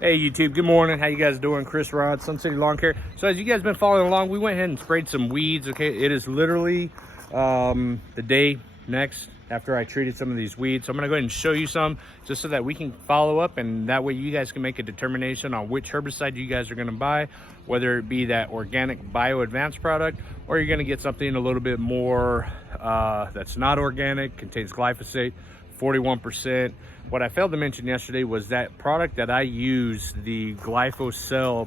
Hey YouTube, good morning. How you guys doing? Chris Rod, Sun City Lawn Care. So as you guys been following along, we went ahead and sprayed some weeds. Okay, it is literally the day next after I treated some of these weeds. So I'm gonna go ahead and show you some just so that we can follow up, and that way you guys can make a determination on which herbicide you guys are gonna buy, whether it be that organic BioAdvanced product or you're gonna get something a little bit more that's not organic, contains glyphosate, 41%. What I failed to mention yesterday was that product that I use, the GlyPhoSel,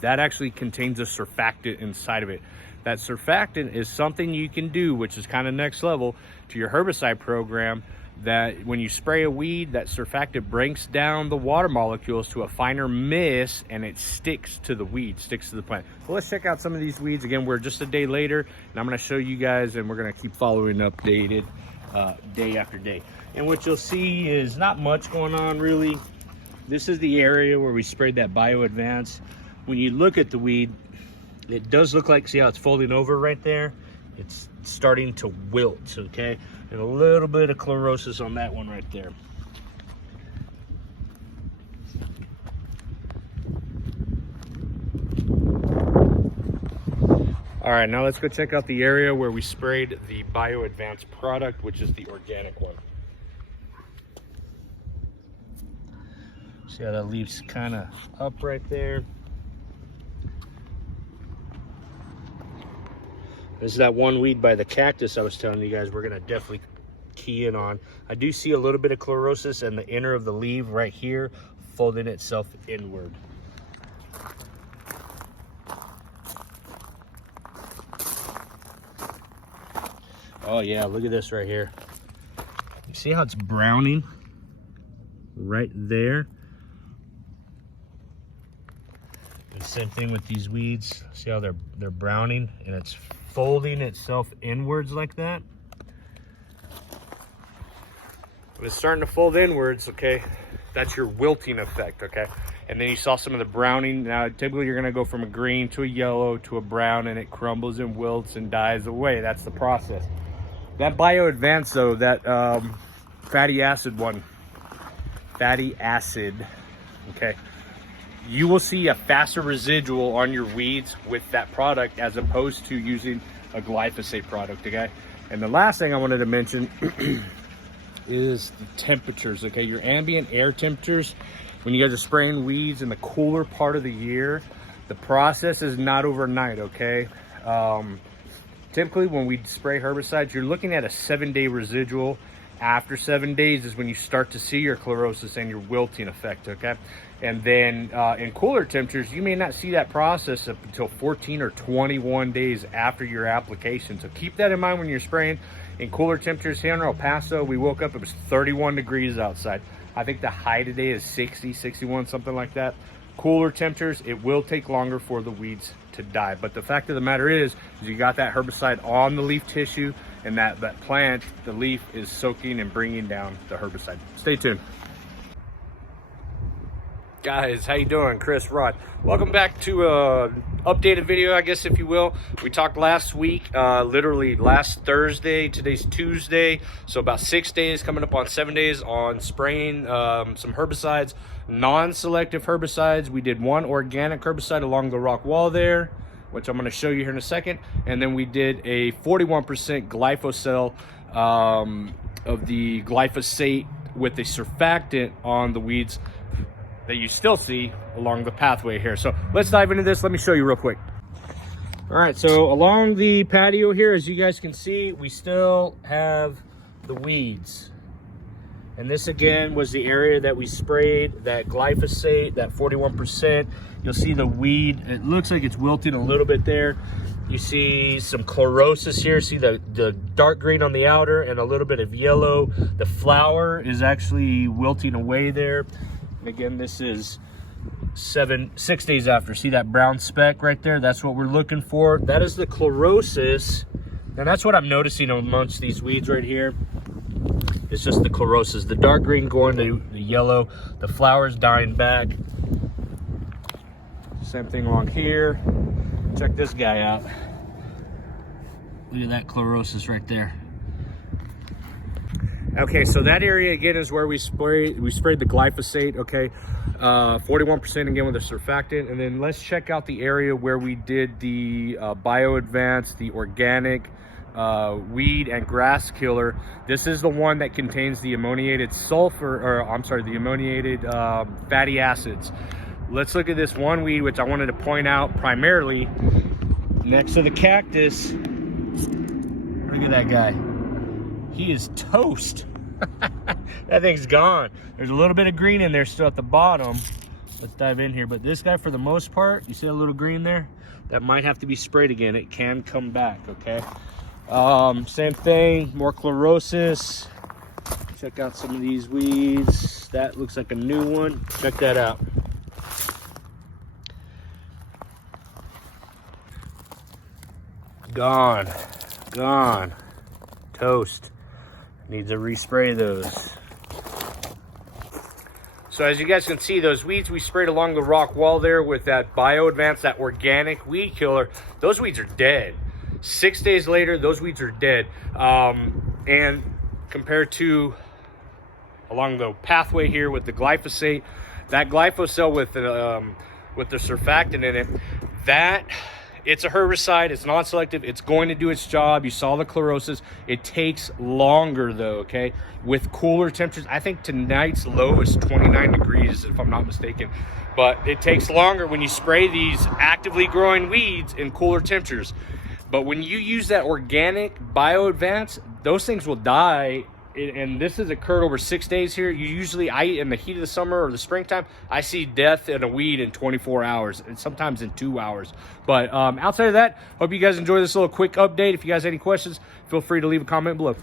that actually contains a surfactant inside of it. That surfactant is something you can do, which is kind of next level to your herbicide program, that when you spray a weed, that surfactant breaks down the water molecules to a finer mist and it sticks to the weed, sticks to the plant. So let's check out some of these weeds. Again, we're just a day later and I'm going to show you guys, and we're going to keep following updated day after day. And what you'll see is not much going on really. This is the area where we sprayed that BioAdvanced. When you look at the weed, it does look like, see how it's folding over right there? It's starting to wilt, okay? And a little bit of chlorosis on that one right there. All right, now let's go check out the area where we sprayed the BioAdvanced product, which is the organic one. See how that leaf's kind of up right there? This is that one weed by the cactus I was telling you guys we're gonna definitely key in on. I do see a little bit of chlorosis in the inner of the leaf right here, folding itself inward. Oh yeah, look at this right here. You see how it's browning right there? And same thing with these weeds. See how they're browning and it's folding itself inwards like that? When it's starting to fold inwards, okay, that's your wilting effect, okay? And then you saw some of the browning. Now, typically you're gonna go from a green to a yellow to a brown, and it crumbles and wilts and dies away. That's the process. That BioAdvanced though, that fatty acid, okay, you will see a faster residual on your weeds with that product as opposed to using a glyphosate product, okay? And the last thing I wanted to mention is the temperatures, okay? Your ambient air temperatures, when you guys are spraying weeds in the cooler part of the year, the process is not overnight, okay? Typically when we spray herbicides, you're looking at a 7-day residual. After 7 days is when you start to see your chlorosis and your wilting effect, okay? And then in cooler temperatures, you may not see that process up until 14 or 21 days after your application. So keep that in mind when you're spraying. In cooler temperatures here in El Paso, we woke up, it was 31 degrees outside. I think the high today is 60, 61, something like that. Cooler temperatures, it will take longer for the weeds to die. But the fact of the matter is you got that herbicide on the leaf tissue, and that plant, the leaf is soaking and bringing down the herbicide. Stay tuned. Guys, how you doing? Chris Rod. Welcome back to a updated video, I guess, if you will. We talked last week, literally last Thursday. Today's Tuesday, so about 6 days, coming up on 7 days on spraying some herbicides, non-selective herbicides. We did one organic herbicide along the rock wall there, which I'm going to show you here in a second, and then we did a 41% GlyPhoSel of the glyphosate with a surfactant on the weeds that you still see along the pathway here. So let's dive into this. Let me show you real quick. All right, so along the patio here, as you guys can see, we still have the weeds. And this again was the area that we sprayed that glyphosate, that 41%. You'll see the weed, it looks like it's wilting a little bit there. You see some chlorosis here. See the dark green on the outer and a little bit of yellow. The flower is actually wilting away there. And again, this is 6 days after. See that brown speck right there? That's what we're looking for. That is the chlorosis. And that's what I'm noticing amongst these weeds right here. It's just the chlorosis. The dark green going to the yellow. The flower's dying back. Same thing along here. Check this guy out. Look at that chlorosis right there. Okay, so that area again is where we sprayed the glyphosate, okay, 41% again with the surfactant. And then let's check out the area where we did the BioAdvanced, the organic weed and grass killer. This is the one that contains the ammoniated sulfur, or I'm sorry, the ammoniated fatty acids. Let's look at this one weed, which I wanted to point out primarily next to the cactus. Look at that guy. He is toast. That thing's gone. There's a little bit of green in there still at the bottom. Let's dive in here. But this guy, for the most part, you see a little green there? That might have to be sprayed again. It can come back, okay? Same thing, more chlorosis. Check out some of these weeds. That looks like a new one. Check that out. Gone. Gone. Toast. Needs to respray those. So as you guys can see, those weeds we sprayed along the rock wall there with that BioAdvanced, that organic weed killer, those weeds are dead. 6 days later, those weeds are dead. And compared to along the pathway here with the glyphosate, that GlyPhoSel with the surfactant in it, that it's a herbicide, it's non-selective, it's going to do its job. You saw the chlorosis. It takes longer though, okay? With cooler temperatures, I think tonight's low is 29 degrees if I'm not mistaken. But it takes longer when you spray these actively growing weeds in cooler temperatures. But when you use that organic BioAdvanced, those things will die. And this has occurred over 6 days here. You usually, in the heat of the summer or the springtime, I see death in a weed in 24 hours and sometimes in 2 hours. But outside of that, hope you guys enjoy this little quick update. If you guys have any questions, feel free to leave a comment below.